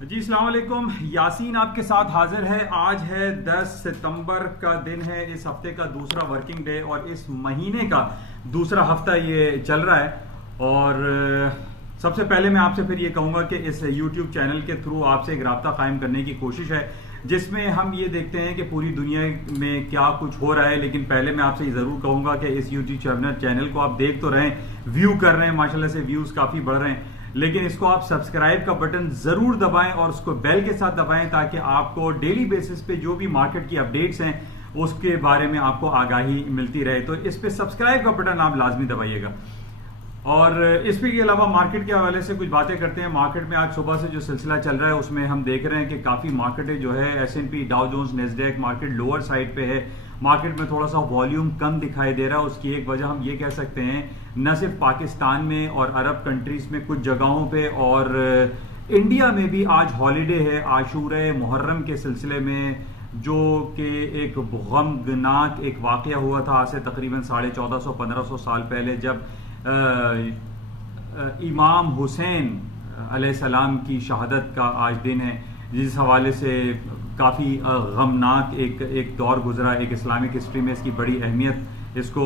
جی السلام علیکم، یاسین آپ کے ساتھ حاضر ہے۔ آج ہے 10 ستمبر کا دن ہے، اس ہفتے کا دوسرا ورکنگ ڈے اور اس مہینے کا دوسرا ہفتہ یہ چل رہا ہے۔ اور سب سے پہلے میں آپ سے پھر یہ کہوں گا کہ اس یوٹیوب چینل کے تھرو آپ سے ایک رابطہ قائم کرنے کی کوشش ہے، جس میں ہم یہ دیکھتے ہیں کہ پوری دنیا میں کیا کچھ ہو رہا ہے۔ لیکن پہلے میں آپ سے یہ ضرور کہوں گا کہ اس یوٹیوب چینل کو آپ دیکھ تو رہے ہیں، ویو کر رہے ہیں، ماشاءاللہ سے ویوز کافی بڑھ رہے ہیں، لیکن اس کو آپ سبسکرائب کا بٹن ضرور دبائیں اور اس کو بیل کے ساتھ دبائیں تاکہ آپ کو ڈیلی بیسس پہ جو بھی مارکیٹ کی اپڈیٹس ہیں اس کے بارے میں آپ کو آگاہی ملتی رہے۔ تو اس پہ سبسکرائب کا بٹن آپ لازمی دبائیے گا۔ اور اس کے علاوہ مارکیٹ کے حوالے سے کچھ باتیں کرتے ہیں۔ مارکیٹ میں آج صبح سے جو سلسلہ چل رہا ہے اس میں ہم دیکھ رہے ہیں کہ کافی مارکیٹیں جو ہے S&P Dow Jones Nasdaq market lower side پہ ہے۔ مارکیٹ میں تھوڑا سا والیوم کم دکھائی دے رہا ہے۔ اس کی ایک وجہ ہم یہ کہہ سکتے ہیں، نہ صرف پاکستان میں اور عرب کنٹریز میں کچھ جگہوں پہ اور انڈیا میں بھی آج ہالیڈے ہے عاشورہ محرم کے سلسلے میں، جو کہ ایک غمناک ایک واقعہ ہوا تھا آج سے تقریباً 1450-1500 سال پہلے، جب امام حسین علیہ السلام کی شہادت کا آج دن ہے، جس حوالے سے کافی غمناک ایک دور گزرا۔ ایک اسلامک ہسٹری میں اس کی بڑی اہمیت اس کو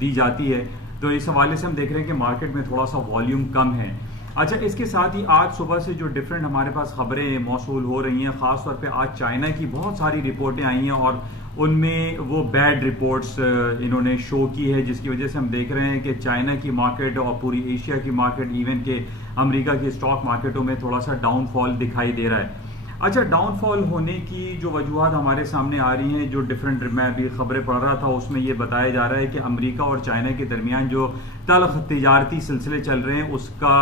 دی جاتی ہے۔ تو اس حوالے سے ہم دیکھ رہے ہیں کہ مارکیٹ میں تھوڑا سا والیوم کم ہے۔ اچھا، اس کے ساتھ ہی آج صبح سے جو ڈفرینٹ ہمارے پاس خبریں موصول ہو رہی ہیں، خاص طور پہ آج چائنا کی بہت ساری رپورٹیں آئی ہیں اور ان میں وہ بیڈ رپورٹس انہوں نے شو کی ہے، جس کی وجہ سے ہم دیکھ رہے ہیں کہ چائنا کی مارکیٹ اور پوری ایشیا کی مارکیٹ، ایون کہ امریکہ کی اسٹاک مارکیٹوں میں تھوڑا سا ڈاؤن فال دکھائی دے رہا ہے۔ اچھا، ڈاؤن فال ہونے کی جو وجوہات ہمارے سامنے آ رہی ہیں، جو ڈفرینٹ میں ابھی خبریں پڑھ رہا تھا اس میں یہ بتایا جا رہا ہے کہ امریکہ اور چائنا کے درمیان جو تلخ تجارتی سلسلے چل رہے ہیں اس کا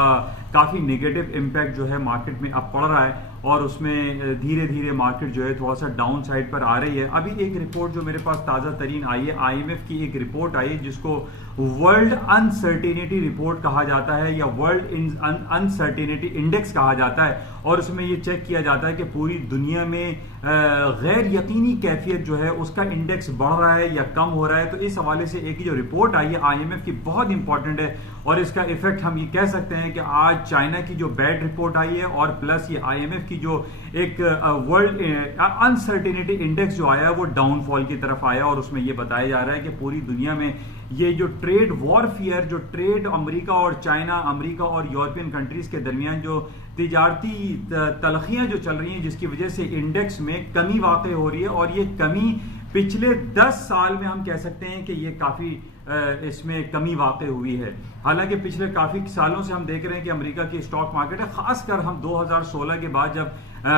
کافی نگیٹو امپیکٹ جو ہے مارکیٹ میں اب پڑ رہا ہے، اور اس میں دھیرے دھیرے مارکیٹ جو ہے تھوڑا سا ڈاؤن سائڈ پر آ رہی ہے۔ ابھی ایک رپورٹ جو میرے پاس تازہ ترین آئی ہے، IMF کی ایک رپورٹ آئی جس کو ورلڈ انسرٹینٹی رپورٹ کہا جاتا ہے یا ورلڈ انسرٹینٹی انڈیکس کہا جاتا ہے، اور اس میں یہ چیک کیا جاتا ہے کہ پوری دنیا میں غیر یقینی کیفیت جو ہے اس کا انڈیکس بڑھ رہا ہے یا کم ہو رہا ہے۔ تو اس حوالے سے ایک جو رپورٹ آئی ہے IMF کی بہت امپورٹنٹ ہے، اور اس کا ایفیکٹ ہم یہ کہہ سکتے ہیں کہ آج چائنا کی جو بیڈ رپورٹ آئی ہے اور پلس یہ IMF کی جو ایک ورلڈ انسرٹینٹی انڈیکس جو آیا ہے وہ ڈاؤن فال کی طرف آیا، اور اس میں یہ بتایا جا رہا ہے کہ پوری دنیا میں یہ جو ٹریڈ وارفیئر، جو ٹریڈ امریکہ اور چائنا، امریکہ اور یورپین کنٹریز کے درمیان جو تجارتی تلخیاں جو چل رہی ہیں، جس کی وجہ سے انڈیکس میں کمی واقع ہو رہی ہے، اور یہ کمی پچھلے 10 سال میں ہم کہہ سکتے ہیں کہ یہ کافی اس میں کمی واقع ہوئی ہے۔ حالانکہ پچھلے کافی سالوں سے ہم دیکھ رہے ہیں کہ امریکہ کی اسٹاک مارکیٹ ہے، خاص کر ہم 2016 کے بعد جب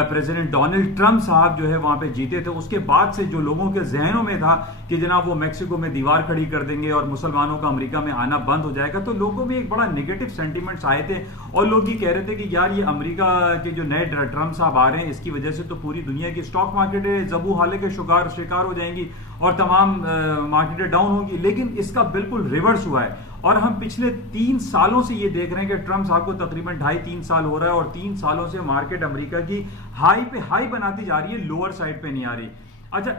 پریزیڈنٹ ڈونلڈ ٹرمپ صاحب جو ہے وہاں پہ جیتے تھے، اس کے بعد سے جو لوگوں کے ذہنوں میں تھا کہ جناب وہ میکسیکو میں دیوار کھڑی کر دیں گے اور مسلمانوں کا امریکہ میں آنا بند ہو جائے گا، تو لوگوں میں ایک بڑا نگیٹو سینٹیمنٹس آئے تھے، اور لوگ یہ کہہ رہے تھے کہ یار یہ امریکہ کے جو نئے ٹرمپ صاحب آ رہے ہیں اس کی وجہ سے تو پوری دنیا کی اسٹاک مارکیٹیں ذبح حالے کے شکار ہو جائیں گی اور تمام مارکیٹیں ڈاؤن ہوں گی، لیکن اس کا بالکل ریورس ہوا ہے۔ اور ہم پچھلے 3 سالوں سے یہ دیکھ رہے ہیں کہ ٹرمپ صاحب کو تقریباً 2.5-3 سال ہو رہا ہے، اور 3 سالوں سے مارکیٹ امریکہ کی ہائی پہ ہائی بناتی جا رہی ہے، لوور سائڈ پہ نہیں آ رہی۔ اچھا،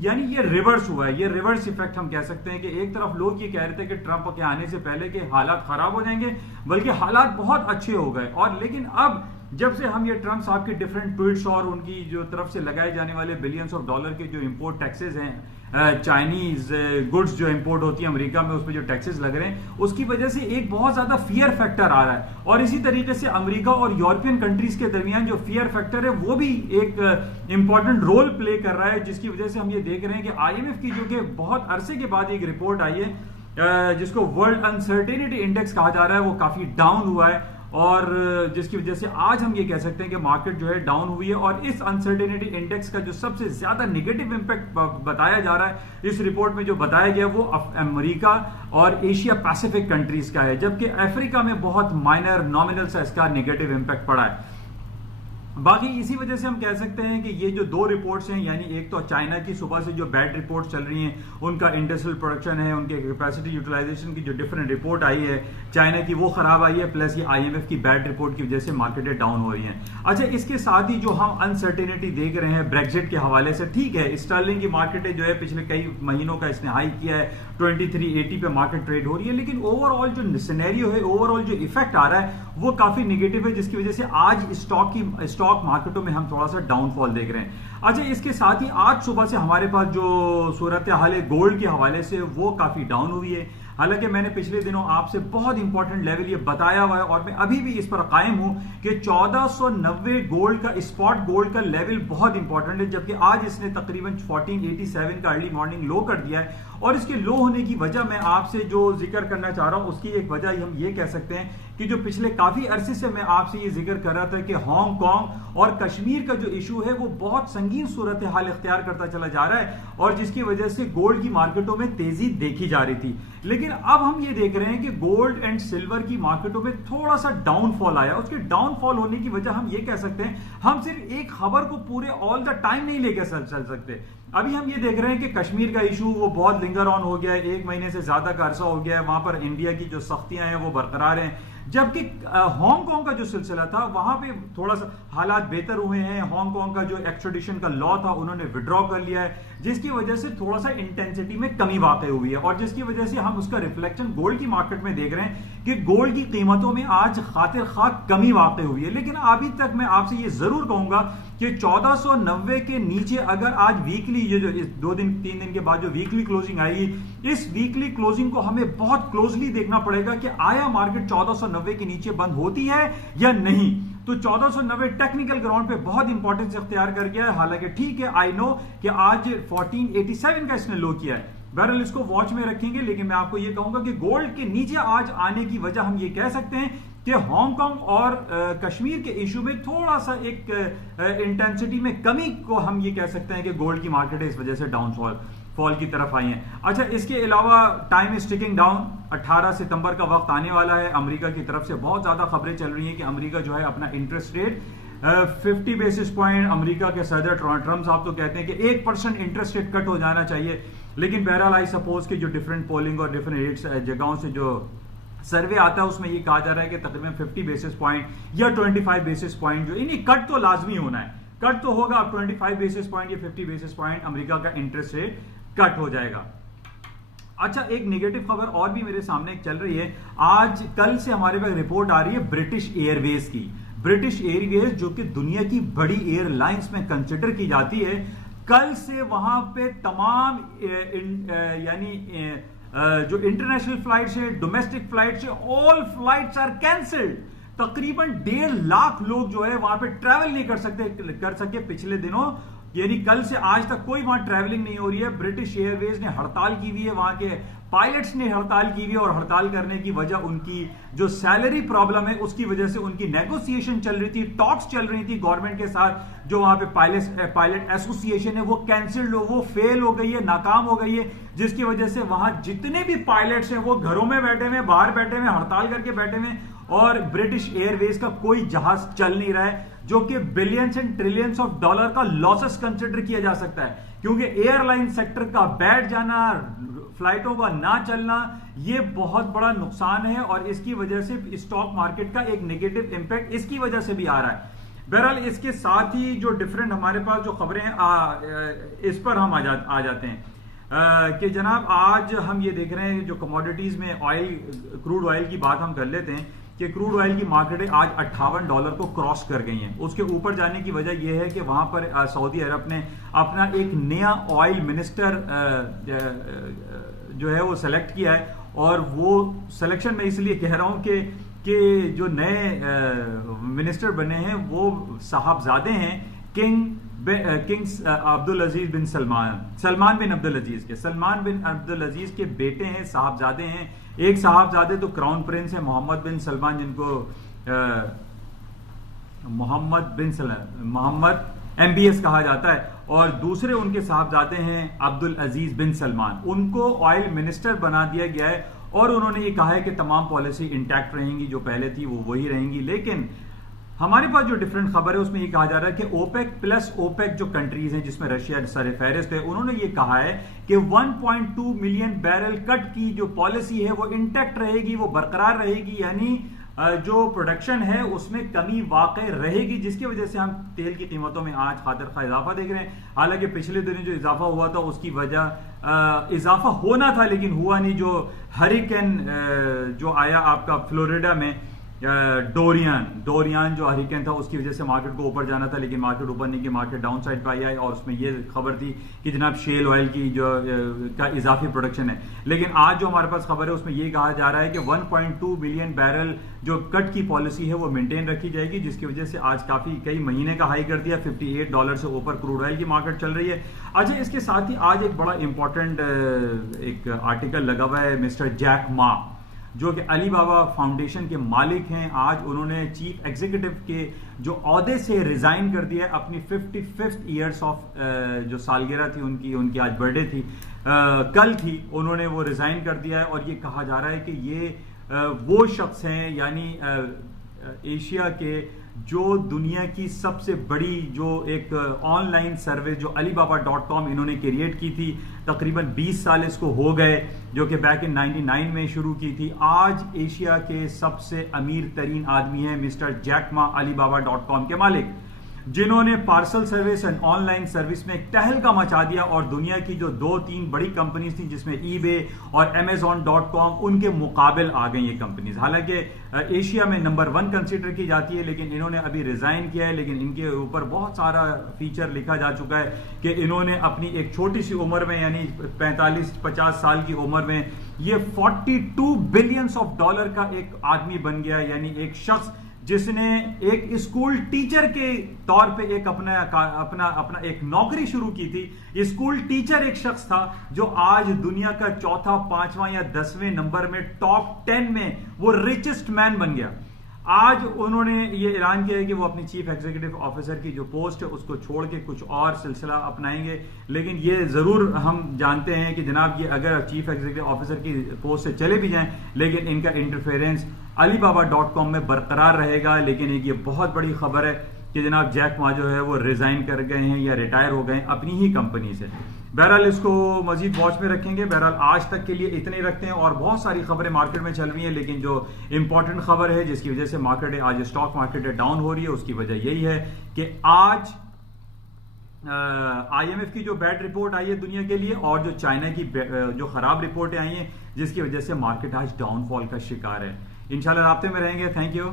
یعنی یہ ریورس ہوا ہے، یہ ریورس ایفیکٹ ہم کہہ سکتے ہیں کہ ایک طرف لوگ یہ کہہ رہے تھے کہ ٹرمپ کے آنے سے پہلے کہ حالات خراب ہو جائیں گے، بلکہ حالات بہت اچھے ہو گئے، اور لیکن اب جب سے ہم یہ ٹرمپ صاحب کے ڈفرینٹ ٹویٹس اور ان کی جو طرف سے لگائے جانے والے بلینز آف ڈالر کے جو امپورٹ ٹیکسز ہیں، چائنیز گڈز جو امپورٹ ہوتی ہیں امریکہ میں، اس پہ جو ٹیکسز لگ رہے ہیں، اس کی وجہ سے ایک بہت زیادہ فیئر فیکٹر آ رہا ہے، اور اسی طریقے سے امریکہ اور یورپین کنٹریز کے درمیان جو فیئر فیکٹر ہے وہ بھی ایک امپورٹنٹ رول پلے کر رہا ہے، جس کی وجہ سے ہم یہ دیکھ رہے ہیں کہ IMF کی جو کہ بہت عرصے کے بعد ایک رپورٹ آئی ہے جس کو ورلڈ انسرٹینٹی انڈیکس کہا جا رہا ہے، وہ کافی ڈاؤن ہوا ہے، اور جس کی وجہ سے آج ہم یہ کہہ سکتے ہیں کہ مارکیٹ جو ہے ڈاؤن ہوئی ہے۔ اور اس انسرٹینٹی انڈیکس کا جو سب سے زیادہ نگیٹو امپیکٹ بتایا جا رہا ہے اس رپورٹ میں جو بتایا گیا وہ امریکہ اور ایشیا پیسیفک کنٹریز کا ہے، جبکہ افریقہ میں بہت مائنر نامنل سا اس کا نگیٹو امپیکٹ پڑا ہے۔ باقی اسی وجہ سے ہم کہہ سکتے ہیں کہ یہ جو 2 رپورٹس ہیں، یعنی ایک تو چائنا کی صبح سے جو بیڈ رپورٹ چل رہی ہیں، ان کا انڈسٹریل پروڈکشن ہے، ان کے کیپیسٹی یوٹیلائزیشن کی جو ڈفرینٹ رپورٹ آئی ہے چائنا کی وہ خراب آئی ہے، پلس یہ IMF کی بیڈ رپورٹ کی وجہ سے مارکیٹیں ڈاؤن ہو رہی ہیں۔ اچھا، اس کے ساتھ ہی جو ہم انسرٹینٹی دیکھ رہے ہیں بریگزٹ کے حوالے سے، ٹھیک ہے اسٹرلنگ کی مارکیٹیں جو ہے پچھلے کئی مہینوں کا اس نے ہائی کیا ہے، 2380 پہ مارکیٹ ٹریڈ ہو رہی ہے، لیکن اوور آل جو سینیریو ہے، اوور آل جو ایفیکٹ آ رہا ہے وہ کافی نگیٹو ہے، جس کی وجہ سے آج اسٹاک مارکیٹوں میں ہم تھوڑا سا ڈاؤن فال دیکھ رہے ہیں۔ اچھا، اس کے ساتھ ہی آج صبح سے ہمارے پاس جو صورتحال ہے گولڈ کے حوالے سے وہ کافی ڈاؤن ہوئی ہے، حالانکہ میں نے پچھلے دنوں آپ سے بہت امپورٹنٹ لیول یہ بتایا ہوا ہے اور میں ابھی بھی اس پر قائم ہوں کہ 1490 گولڈ کا اسپاٹ گولڈ کا لیول بہت امپورٹنٹ ہے، جبکہ آج اس نے تقریباً 1487 کا ارلی مارننگ لو کر دیا ہے، اور اس کے لو ہونے کی وجہ میں آپ سے جو ذکر کرنا چاہ رہا ہوں اس کی ایک وجہ ہم یہ کہہ سکتے ہیں کہ جو پچھلے کافی عرصے سے میں آپ سے یہ ذکر کر رہا تھا کہ ہانگ کانگ اور کشمیر کا جو ایشو ہے وہ بہت سنگین صورتحال اختیار کرتا چلا جا رہا ہے، اور جس کی وجہ سے گولڈ کی مارکیٹوں میں تیزی دیکھی جا رہی تھی، لیکن اب ہم یہ دیکھ رہے ہیں کہ گولڈ اینڈ سلور کی مارکیٹوں میں تھوڑا سا ڈاؤن فال آیا۔ اس کے ڈاؤن فال ہونے کی وجہ ہم یہ کہہ سکتے ہیں، ہم صرف ایک خبر کو پورے آل دا ٹائم نہیں لے کے چل سکتے۔ ابھی ہم یہ دیکھ رہے ہیں کہ کشمیر کا ایشو وہ بہت لنگر آن ہو گیا ہے، 1 مہینے سے زیادہ کا عرصہ ہو گیا ہے، وہاں پر انڈیا کی جو سختیاں ہیں وہ برقرار ہیں، جبکہ ہانگ کانگ کا جو سلسلہ تھا وہاں پہ تھوڑا سا حالات بہتر ہوئے ہیں۔ ہانگ کانگ کا جو ایکسٹریڈیشن کا لا تھا انہوں نے وڈرا کر لیا ہے، جس کی وجہ سے تھوڑا سا انٹینسٹی میں کمی واقع ہوئی ہے، اور جس کی وجہ سے ہم اس کا ریفلیکشن گولڈ کی مارکیٹ میں دیکھ رہے ہیں کہ گولڈ کی قیمتوں میں آج خاطر خواہ کمی واقع ہوئی ہے۔ لیکن ابھی تک میں آپ سے یہ ضرور کہوں گا کہ 1490 کے نیچے اگر آج ویکلی یہ جو 2 دن 3 دن کے بعد جو ویکلی کلوزنگ آئی، اس ویکلی کلوزنگ کو ہمیں بہت کلوزلی دیکھنا پڑے گا کہ آیا مارکیٹ 1490 کے نیچے بند ہوتی ہے یا نہیں۔ تو 1490 ٹیکنیکل گراؤنڈ پہ بہت امپورٹنس اختیار کر گیا ہے، حالانکہ ٹھیک ہے آئی نو کہ آج 1487 کا اس نے لو کیا ہے، بہرحال اس کو واچ میں رکھیں گے، لیکن میں آپ کو یہ کہوں گا کہ گولڈ کے نیچے آج آنے کی وجہ ہم یہ کہہ سکتے ہیں کہ ہانگ کانگ اور کشمیر کے ایشو میں تھوڑا سا ایک انٹینسٹی میں کمی کو ہم یہ کہہ سکتے ہیں کہ گولڈ کی مارکیٹ اس وجہ سے ڈاؤن فال کی طرف آئی ہیں۔ اچھا، اس کے علاوہ ٹائم از ٹکنگ ڈاؤن، 18 ستمبر کا وقت آنے والا ہے، امریکہ کی طرف سے بہت زیادہ خبریں چل رہی ہیں کہ امریکہ جو ہے اپنا انٹرسٹ ریٹ 50 بیسس پوائنٹ، امریکہ کے صدر ٹرمپ صاحب تو کہتے ہیں کہ 1% انٹرسٹ ریٹ کٹ ہو جانا چاہیے، لیکن بہرحال آئی سپوز کہ جو ڈفرینٹ پولنگ اور ڈفرینٹ ریٹس جگہوں سے جو سروے آتا ہے اس میں یہ کہا جا رہا ہے کہ تقریباً 50 بیسس پوائنٹ یا 25 بیسس پوائنٹ جو یعنی کٹ تو لازمی ہونا ہے، کٹ تو ہوگا، اب 25 بیسس پوائنٹ یا 50 بیسس پوائنٹ امریکہ کا انٹرسٹ ریٹ کٹ ہو جائے گا۔ اچھا، ایک نیگیٹو خبر اور بھی میرے سامنے چل رہی ہے، آج کل سے ہمارے پاس رپورٹ آ رہی ہے برٹش ایئر ویز کی۔ برٹش ایئر ویز جو کہ دنیا کی بڑی ایئر لائنز میں کنسیڈر کی جاتی ہے، کل سے وہاں پہ تمام یعنی جو انٹرنیشنل فلائٹس ہیں، ڈومیسٹک فلائٹس ہیں، آل فلائٹس آر کینسلڈ۔ تقریباً 1.5 لاکھ لوگ جو ہے وہاں پہ ٹریول نہیں کر سکے پچھلے دنوں، یعنی کل سے آج تک کوئی وہاں ٹریولنگ نہیں ہو رہی ہے۔ برٹش ایئر ویز نے ہڑتال کی ہوئی ہے، وہاں کے پائلٹس نے ہڑتال کی ہوئی ہے، اور ہڑتال کرنے کی وجہ ان کی جو سیلری پرابلم ہے اس کی وجہ سے ان کی نیگوسیشن چل رہی تھی، ٹاکس چل رہی تھی گورنمنٹ کے ساتھ، جو وہاں پہ پائلٹ ایسوسی ایشن ہے وہ کینسلڈ وہ فیل ہو گئی ہے، ناکام ہو گئی ہے، جس کی وجہ سے وہاں جتنے بھی پائلٹس ہیں وہ گھروں میں بیٹھے ہوئے، باہر بیٹھے ہوئے، ہڑتال کر کے بیٹھے ہوئے، اور برٹش ایئر ویز کا کوئی جہاز چل نہیں رہا ہے، جو کہ billions and trillions of dollar کا لاسز کنسیڈر کیا جا سکتا ہے، کیونکہ ایئر لائن سیکٹر کا بیٹھ جانا، فلائٹوں کا نہ چلنا، یہ بہت بڑا نقصان ہے، اور اس کی وجہ سے اسٹاک مارکیٹ کا ایک نیگیٹو امپیکٹ اس کی وجہ سے بھی آ رہا ہے۔ بہرحال اس کے ساتھ ہی جو ڈفرینٹ ہمارے پاس جو خبریں اس پر ہم آ جاتے ہیں کہ جناب آج ہم یہ دیکھ رہے ہیں جو کموڈیٹیز میں کروڈ آئل کی بات ہم کر لیتے ہیں کہ کروڈ آئل کی مارکیٹیں آج $58 کو کراس کر گئی ہیں۔ اس کے اوپر جانے کی وجہ یہ ہے کہ وہاں پر سعودی عرب نے اپنا ایک نیا آئل منسٹر جو ہے وہ سلیکٹ کیا ہے، اور وہ سلیکشن میں اس لیے کہہ رہا ہوں کہ جو نئے منسٹر بنے ہیں وہ صاحبزادے ہیں کنگ عبدالعزیز بن سلمان بن عبدالعزیز کے بیٹے ہیں، صاحبزادے ہیں۔ ایک صاحبزادے تو کراؤن پرنس ہیں محمد بن سلمان، جن کو محمد MBS کہا جاتا ہے، اور دوسرے ان کے صاحبزادے ہیں عبدالعزیز بن سلمان، ان کو آئل منسٹر بنا دیا گیا ہے، اور انہوں نے یہ کہا ہے کہ تمام پالیسی انٹیکٹ رہیں گی، جو پہلے تھی وہ وہی رہیں گی۔ لیکن ہمارے پاس جو ڈفرینٹ خبر ہے اس میں یہ کہا جا رہا ہے کہ اوپیک پلس اوپیک جو کنٹریز ہیں جس میں رشیا سر فہرست ہے، انہوں نے یہ کہا ہے کہ 1.2 ملین بیرل کٹ کی جو پالیسی ہے وہ انٹیکٹ رہے گی، وہ برقرار رہے گی، یعنی جو پروڈکشن ہے اس میں کمی واقع رہے گی، جس کی وجہ سے ہم تیل کی قیمتوں میں آج خاطر خواہ اضافہ دیکھ رہے ہیں۔ حالانکہ پچھلے دنوں جو اضافہ ہوا تھا اس کی وجہ اضافہ ہونا تھا لیکن ہوا نہیں، جو ہریکین جو آیا آپ کا فلوریڈا میں، ڈوریان جو ہریکین تھا اس کی وجہ سے مارکیٹ کو اوپر جانا تھا، لیکن مارکیٹ اوپر نہیں کی، مارکیٹ ڈاؤن سائڈ پہ آئی، اور اس میں یہ خبر تھی کہ جناب شیل آئل کی جو کا اضافی پروڈکشن ہے. لیکن آج جو ہمارے پاس خبر ہے اس میں یہ کہا جا رہا ہے کہ 1.2 بلین بیرل جو کٹ کی پالیسی ہے وہ مینٹین رکھی جائے گی، جس کی وجہ سے آج کئی مہینے کا ہائی کر دیا، $58 سے اوپر کروڈ آئل کی مارکیٹ چل رہی ہے. اچھا، اس کے ساتھ ہی آج ایک بڑا امپورٹنٹ ایک آرٹیکل لگا ہوا ہے مسٹر جیک ما، جو کہ علی بابا فاؤنڈیشن کے مالک ہیں. آج انہوں نے چیف ایگزیکٹو کے جو عہدے سے ریزائن کر دیا ہے، اپنی 55 ایئرس آف جو سالگرہ تھی ان کی آج برتھ ڈے تھی، کل تھی، انہوں نے وہ ریزائن کر دیا ہے. اور یہ کہا جا رہا ہے کہ یہ وہ شخص ہیں، یعنی ایشیا کے جو دنیا کی سب سے بڑی جو ایک آن لائن سروس جو علی بابا .com انہوں نے کریٹ کی تھی، تقریباً 20 سال اس کو ہو گئے، جو کہ بیک ان 99 میں شروع کی تھی. آج ایشیا کے سب سے امیر ترین آدمی ہیں مسٹر جیک ما، علی بابا .com کے مالک، جنہوں نے parcel service and on line service میں ایک تہلکہ مچا دیا، اور دنیا کی جو 2-3 بڑی کمپنیز تھیں جس میں ای بے اور Amazon.com ان کے مقابل آ گئی یہ کمپنیز. حالانکہ ایشیا میں نمبر 1 کنسیڈر کی جاتی ہے، لیکن انہوں نے ابھی ریزائن کیا ہے. لیکن ان کے اوپر بہت سارا فیچر لکھا جا چکا ہے کہ انہوں نے اپنی ایک چھوٹی سی عمر میں، یعنی 45-50 سال کی عمر میں، یہ $42 بلین کا ایک آدمی بن گیا، یعنی ایک شخص جس نے ایک اسکول ٹیچر کے طور پہ ایک اپنا ایک نوکری شروع کی تھی. اسکول ٹیچر ایک شخص تھا جو آج دنیا کا 4، 5 یا 10 نمبر میں ٹاپ 10 میں وہ ریچسٹ مین بن گیا. آج انہوں نے یہ اعلان کیا ہے کہ وہ اپنی چیف ایگزیکٹو آفیسر کی جو پوسٹ ہے اس کو چھوڑ کے کچھ اور سلسلہ اپنائیں گے. لیکن یہ ضرور ہم جانتے ہیں کہ جناب یہ اگر چیف ایگزیکٹو آفیسر کی پوسٹ سے چلے بھی جائیں، لیکن ان کا انٹرفیرنس علی بابا .com میں برقرار رہے گا. لیکن ایک یہ بہت بڑی خبر ہے کہ جناب جیک ما جو ہے وہ ریزائن کر گئے ہیں یا ریٹائر ہو گئے ہیں اپنی ہی کمپنی سے. بہرحال اس کو مزید واچ میں رکھیں گے. بہرحال آج تک کے لیے اتنے ہی رکھتے ہیں، اور بہت ساری خبریں مارکیٹ میں چل رہی ہیں، لیکن جو امپورٹنٹ خبر ہے جس کی وجہ سے مارکیٹ آج اسٹاک مارکیٹ ڈاؤن ہو رہی ہے، اس کی وجہ یہی ہے کہ آج IMF کی جو بیڈ رپورٹ آئی ہے دنیا کے لیے، اور جو چائنا کی جو خراب رپورٹیں آئی ہیں، جس کی وجہ سے مارکیٹ آج ڈاؤن فال کا شکار ہے. انشاءاللہ رابطے میں رہیں گے. Thank you.